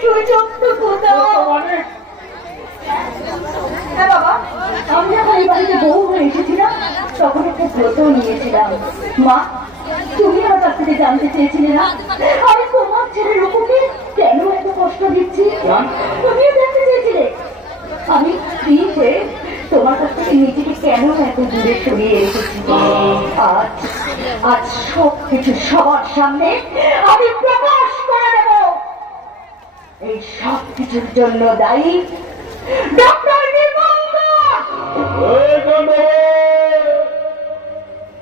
সুযোগটুকু দাও। হ্যাঁ বাবা, আমি যখন এই বাড়িতে বউ হয়ে এসেছিলাম তখন একটা ব্রত নিয়েছিলাম। মা, তুমি আমার কাছ থেকে জানতে চেয়েছিলে না আমি তোমার ছেলের রূপকে কেন এত কষ্ট দিচ্ছি? তুমিও জানতে চেয়েছিলে আমি স্ত্রী হয়ে তোমার কাছ থেকে নিজেকে কেন এত দূরে সরিয়ে রেখেছি। আজ আজ সব কিছু সবার সামনে আমি প্রকাশ করে দেব। এই সব কিছুর জন্য দায়ী ডক্টর দীপঙ্কর।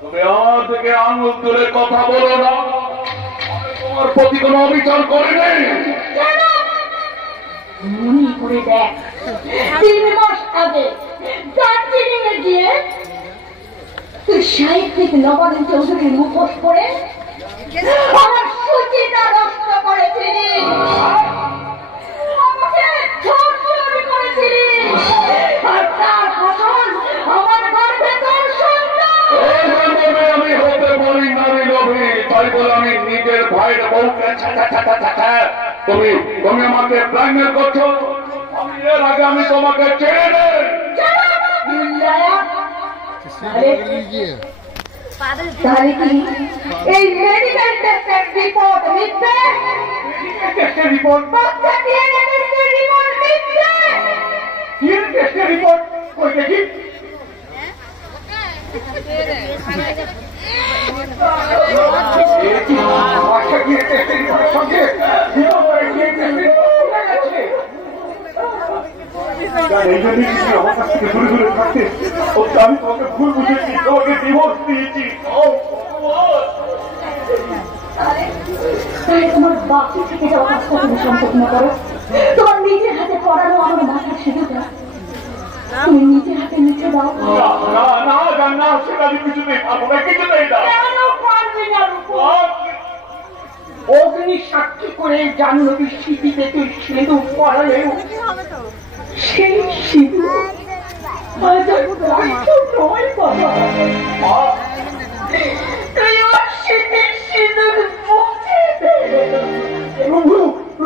তুমি আমার থেকে আঙুল তুলে কথা বলো না। তোমার প্রতি কোনো অবিচার করিনি। মনে করে দেখ, 3 মাস আগে দার্জিলিং এ গিয়ে তুই সাহিত্যিক নবারুণ চৌধুরীর মুখোশ পরে আমার সুচিতা নষ্ট করেছিলি, আমাকে ধর্ষণ করেছিলি, আর তার ফসল আমার গর্ভে তোর সন্তান। আমি হতে বলি নারী লোভী, তাই বলে আমি নিজের ভাইয়ের বউকে তুমি তুমি আমাকে ব্ল্যাকমেল করছো। আমি এর আগে আমি তোমাকে ছেড়ে দেই। তাহলে কি এই মেডিকেল টেস্টের রিপোর্ট মিথ্যে? টেস্টের রিপোর্ট বাচ্চা ডিএনএ টেস্টের রিপোর্ট মিথ্যে? ডিএনএ টেস্টের রিপোর্ট কই দেখি? বাচ্চা ডিএনএ টেস্টের রিপোর্টের সঙ্গে এই জন্যই তুমি আমার কাছ থেকে দূরে দূরে থাকতে। আমি তোমাকে ভুল বুঝেছি, তোমাকে ডিভোর্স দিয়েছি। তোমার বাকি থেকে যাওয়া কাজটা তুমি সম্পূর্ণ করো। তোমার নিজের হাতে পড়ানো আমার মাথার সুযোগটা তুমি নিজের হাতে মুছে দাও। না না না না, সেটা আমি কিছুতেই পারবো না, কিছুতেই না। অগ্নি সাক্ষী করে জাহ্নবীর স্মৃতিতে তুই সিঁদুর পরালেও সেই সিঁদুর আজ আর দায়িত্ব নয় বাবা। তুই ওর স্মৃতির সিঁদুর মুছে দে। রঘু,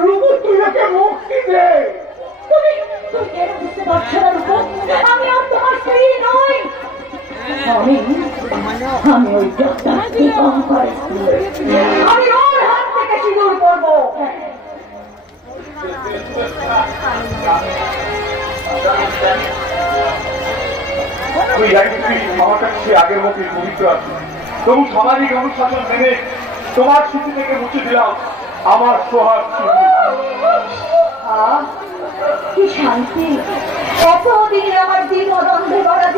রঘু, তুই ওকে মুক্তি দে। তুমি কেন বুঝতে পারছো না রূপক? আমি আর তোমার স্ত্রী নই। আমি ওই ডক্টর দীপঙ্কর, আমি ওর হাত থেকে সিঁদুর পরবো। তুই জানি তুই আমার কাছে আগের মতোই পবিত্র আছিস। তবু সামাজিক অনুশাসন মেনে তোমার স্মৃতি থেকে মুছে দিলাম আমার সোহাগ স্মৃতি। কি শান্তি! এতদিন আমার জীবন অন্ধে ভরা